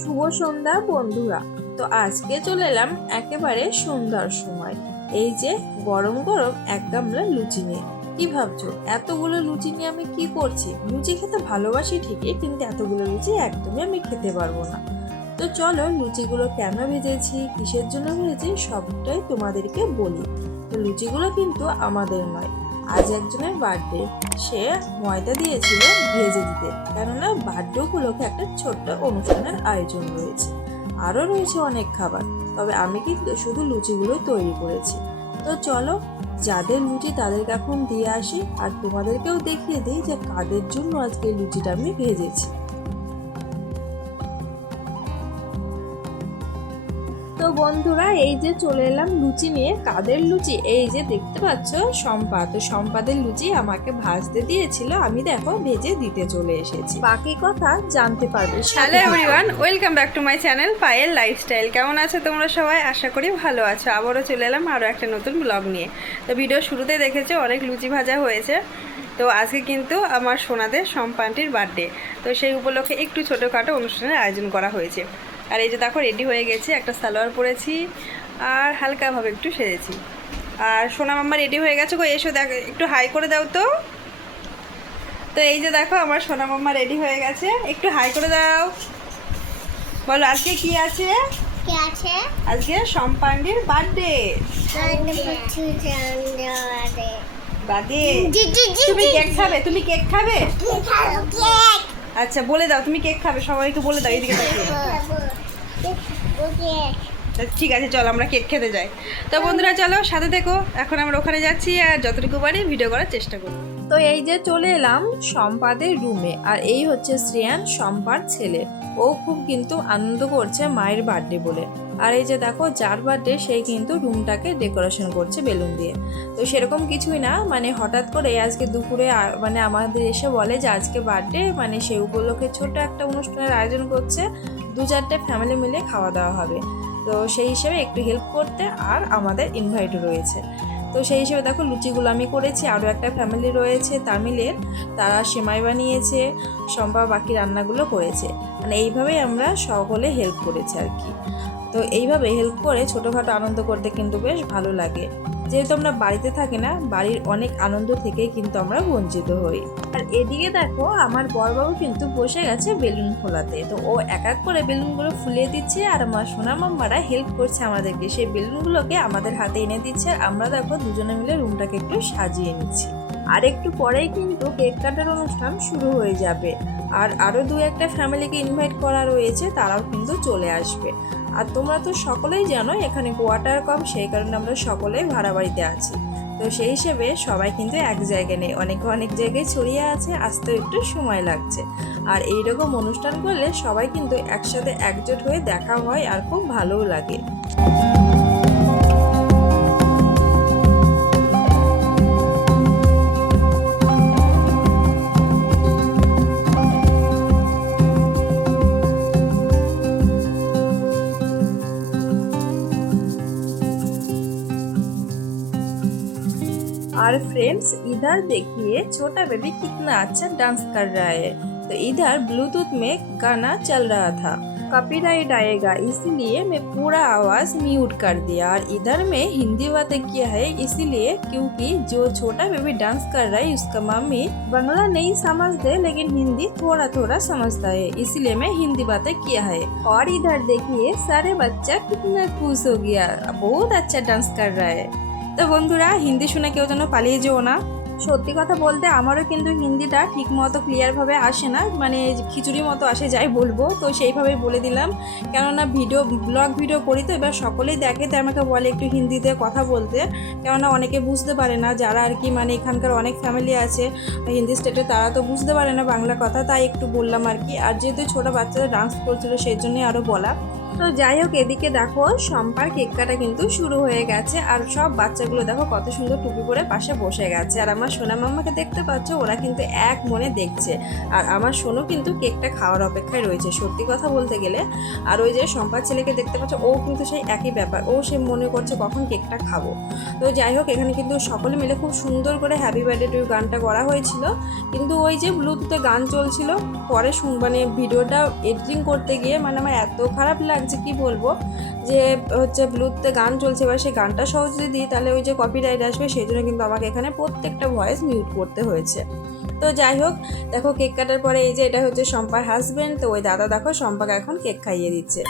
শুভ সন্ধ্যা, বন্ধুরা। তো আজকে চলে এলাম একেবারে সন্ধ্যার সময়। এই যে গরম গরম এক গামলা লুচি নিয়ে। কি ভাবছ? এতগুলো লুচি নিয়ে আমি কি করছি? লুচি খেতে ভালোবাসি ঠিকই, কিন্তু এতগুলো লুচি একদমই আমি খেতে পারব না। তো চলো লুচিগুলো কেন ভেজেছি, কিসের জন্য ভেজেছি, সবটাই তোমাদেরকে বলি। তো লুচিগুলো কিন্তু আমাদের নয় আজ একজনের বার্থডে সে ময়দা দিয়েছিল ভেজে দিতে। কেননা বার্থডে উপলক্ষে একটা ছোট্ট অনুষ্ঠানের আয়োজন রয়েছে। আরও রয়েছে অনেক খাবার। তবে আমি কিন্তু শুধু লুচিগুলো তৈরি করেছি। তো চলো, যাদের লুচি তাদেরকে এখন দিয়ে আসি। আর তোমাদেরকেও দেখিয়ে দিই যে কাদের জন্য আজকে লুচিটা আমি ভেজেছি। বন্ধুরা এই যে চলে এলাম লুচি নিয়ে। কাদের লুচি? এই যে দেখতে পাচ্ছ সম্পা তো সম্পাদের লুচি আমাকে ভাজতে দিয়েছিল। আমি দেখো ভেজে দিতে চলে এসেছি। বাকি কথা জানতে পারবে hello everyone welcome back to my channel Payel lifestyle কেমন আছো তোমরা সবাই? আশা করি ভালো আছো। আবারও চলে এলাম আরও একটা নতুন ব্লগ নিয়ে। তো ভিডিও শুরুতে দেখেছ অনেক লুচি ভাজা হয়েছে। তো আজকে কিন্তু আমার সোনাদের সম্পানটির বার্থডে তো সেই উপলক্ষে একটু ছোটোখাটো অনুষ্ঠানের আয়োজন করা হয়েছে। আর এই যে দেখো রেডি হয়ে গেছে একটা সালোয়ার পরেছি আর হালকাভাবে একটু সেরেছি আর সোনা মাম্মা রেডি হয়ে গেছে গো এসো দেখ একটু হাই করে দাও তো। তো এই যে দেখো আমার সোনা মাম্মা রেডি হয়ে গেছে একটু হাই করে দাও। বলো আজকে কি আছে? কে আছে? আজকে সম্পান্ডির বার্থডে। তুমি কেক খাবে? তুমি কেক খাবে? আচ্ছা বলে দাও তুমি কেক খাবে সবাইকে বলে দাও এদিকে তাকিয়ে। কেক ঠিক আছে, চলো, আমরা কেক খেতে যাই। তো বন্ধুরা, চলো, সাথে দেখো এখন আমরা ওখানে যাচ্ছি আর যতটুকু পারি ভিডিও করার চেষ্টা করব তো এই যে চলে এলাম, সম্পাদের রুমে আর এই হচ্ছে শ্রেয়ান, সম্পার ছেলে। ও খুব কিন্তু আনন্দ করছে মায়ের বার্থডে বলে। আর এই যে দেখো, যার বার্থডে সেই কিন্তু রুমটাকে ডেকোরেশন করছে বেলুন দিয়ে। তো সেরকম কিছুই না মানে হঠাৎ করে আজকে দুপুরে মানে আমাদের এসে বলে যে আজকে বার্থডে মানে সেই উপলক্ষে ছোট একটা অনুষ্ঠানের আয়োজন করছে, দু চারটে ফ্যামিলি মিলে খাওয়া দাওয়া হবে। তো সেই হিসেবে একটু হেল্প করতে আর আমাদের ইনভাইটও রয়েছে। তো সেই হিসেবে দেখো লুচিগুলো আমি করেছি, আরও একটা ফ্যামিলি রয়েছে তামিলের, তারা সেমাই বানিয়েছে সম্ভব বাকি রান্নাগুলো করেছে। মানে এইভাবেই আমরা সকলে হেল্প করেছি আর কি। তো এইভাবে হেল্প করে ছোটোখাটো আনন্দ করতে কিন্তু বেশ ভালো লাগে। যেহেতু আমরা বাড়িতে থাকি না, বাড়ির অনেক আনন্দ থেকেই কিন্তু আমরা বঞ্চিত হই। আর এদিকে দেখো, আমার বড়বাবু কিন্তু বসে গেছে বেলুন ফোলাতে তো ও এক এক করে বেলুনগুলো ফুলিয়ে দিচ্ছে আর আমার সোনা মাম্মারা হেল্প করছে আমাদেরকে। সেই বেলুনগুলোকে আমাদের হাতে এনে দিচ্ছে আর আমরা দেখো দুজনে মিলে রুমটাকে একটু সাজিয়ে নিচ্ছি। আর একটু পরেই কিন্তু কেক কাটার অনুষ্ঠান শুরু হয়ে যাবে। আর আরও দু একটা ফ্যামিলিকে ইনভাইট করা রয়েছে, তারাও কিন্তু চলে আসবে। আর তোমরা তো সকলেই জানো, এখানে কোয়ার্টার কম, সেই কারণে আমরা সকলেই ভাড়া বাড়িতে আছি। তো সেই হিসেবে সবাই কিন্তু এক জায়গায় নেই, অনেকে অনেক জায়গায় ছড়িয়ে আছে আসতে একটু সময় লাগছে। আর এই রকম অনুষ্ঠান করলে সবাই কিন্তু একসাথে একজোট হয়ে দেখা হয় আর খুব ভালোও লাগে। और फ्रेंड्स इधर देखिए, छोटा बेबी कितना अच्छा डांस कर रहा है। तो इधर ब्लूटूथ में गाना चल रहा था। कॉपीराइट आएगा, इसीलिए मैं पूरा आवाज़ म्यूट कर दिया। और इधर में हिंदी बातें किया है, इसीलिए क्योंकि जो छोटा बेबी डांस कर रहा है, उसका मम्मी बांग्ला नहीं समझते, लेकिन हिंदी थोड़ा थोड़ा समझता है। इसीलिए मैं हिंदी बातें किया है। और इधर देखिए, सारे बच्चा कितना खुश हो गया। बहुत अच्छा डांस कर रहा है। তো বন্ধুরা, হিন্দি শুনে কেউ যেন পালিয়ে যেও না। সত্যি কথা বলতে আমারও কিন্তু হিন্দিটা ঠিক মতো ক্লিয়ারভাবে আসে না মানে খিচুড়ি মতো আসে, যাই বলব। তো সেইভাবে বলে দিলাম। কেননা ভিডিও ব্লগ ভিডিও করি তো, এবার সকলেই দেখে তো আমাকে বলে একটু হিন্দিতে কথা বলতে। কেননা অনেকে বুঝতে পারে না, যারা আর কি মানে এখানকার অনেক ফ্যামিলি আছে, হিন্দি স্টেটে তারা তো বুঝতে পারে না বাংলা কথা, তাই একটু বললাম আর কি। আর যেহেতু ছোটো বাচ্চারা ডান্স করছিল, সেই জন্যই আরও বলা। তো যাই হোক, এদিকে দেখো সম্পার কেক কাটা কিন্তু শুরু হয়ে গেছে। আর সব বাচ্চাগুলো দেখো কত সুন্দর টুপি পরে পাশে বসে গেছে। আর আমার সোনা মাম্মাকে দেখতে পাচ্ছ, ওরা কিন্তু এক মনে দেখছে। আর আমার সোনু কিন্তু কেকটা খাওয়ার অপেক্ষায় রয়েছে, সত্যি কথা বলতে গেলে। আর ওই যে সম্পার ছেলেকে দেখতে পাচ্ছ, ও কিন্তু সেই একই ব্যাপার। ও সে মনে করছে কখন কেকটা খাব। তো যাই হোক, এখানে কিন্তু সকলে মিলে খুব সুন্দর করে হ্যাপি বার্থডে টু গানটা করা হয়েছিল। কিন্তু ওই যে ব্লুটুথে গান চলছিল, পরে শুন মানে ভিডিওটা এডিটিং করতে গিয়ে মানে আমার এত খারাপ লাগছে, কি বলব? যে, হচ্ছে ব্লুতে গান চলছে, এবার সেই গানটা সহ যদি দিই, তাহলে ওই যে কপি কপিরাইট আসবে, সেই জন্য কিন্তু আমাকে এখানে প্রত্যেকটা ভয়েস মিউট করতে হয়েছে। তো যাই হোক, দেখো কেক কাটার পরে এই যে এটা হচ্ছে শম্পার হাজব্যান্ড তো ওই দাদা দেখো শম্পাকে এখন কেক খাইয়ে দিচ্ছে।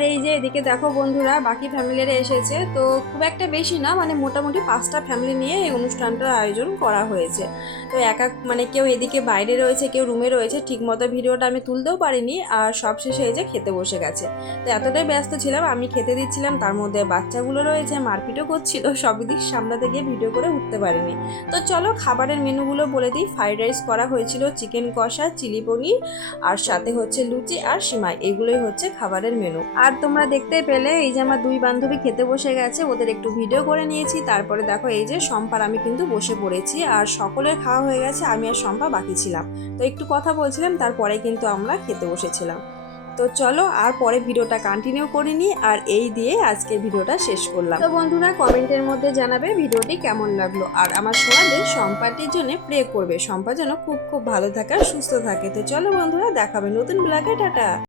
আর এই যে এদিকে দেখো বন্ধুরা, বাকি ফ্যামিলিরা এসেছে। তো খুব একটা বেশি না মানে মোটামুটি পাঁচটা ফ্যামিলি নিয়ে এই অনুষ্ঠানটার আয়োজন করা হয়েছে। তো এক এক মানে কেউ এদিকে বাইরে রয়েছে, কেউ রুমে রয়েছে ঠিক মতো ভিডিওটা আমি তুলতেও পারিনি। আর সবশেষে এই যে খেতে বসে গেছে। তো এতটাই ব্যস্ত ছিলাম, আমি খেতে দিচ্ছিলাম, তার মধ্যে বাচ্চাগুলো রয়েছে, মারপিটও করছিল, সব দিক সামলাতে গিয়ে ভিডিও করে উঠতে পারিনি। তো চলো খাবারের মেনুগুলো বলে দিই। ফ্রাইড রাইস করা হয়েছিল, চিকেন কষা, চিলি পনির, আর সাথে হচ্ছে লুচি আর সিমাই। এগুলোই হচ্ছে খাবারের মেনু। আর তোমরা দেখতে পেলে এই যে আমার দুই বান্ধবী খেতে বসে গেছে, ওদের একটু ভিডিও করে নিয়েছি, তারপরে দেখো এই যে সম্পার আমি কিন্তু বসে পড়েছি আর সকলের খাওয়া হয়ে গেছে, আমি আর সম্পা বাকি ছিলাম। তো একটু কথা বলছিলাম, তারপরে কিন্তু আমরা খেতে বসেছিলাম। তো চলো আর পরে ভিডিওটা কন্টিনিউ করে করিনি আর এই দিয়ে আজকে ভিডিওটা শেষ করলাম। তো বন্ধুরা কমেন্টের মধ্যে জানাবে ভিডিওটি কেমন লাগল আর আমার সোনাদের সম্পাটির জন্য প্রে করবে। সম্পা যেন খুব খুব ভালো থাকে আর সুস্থ থাকে। তো চলো বন্ধুরা, দেখাবে নতুন ব্লগে টাটা!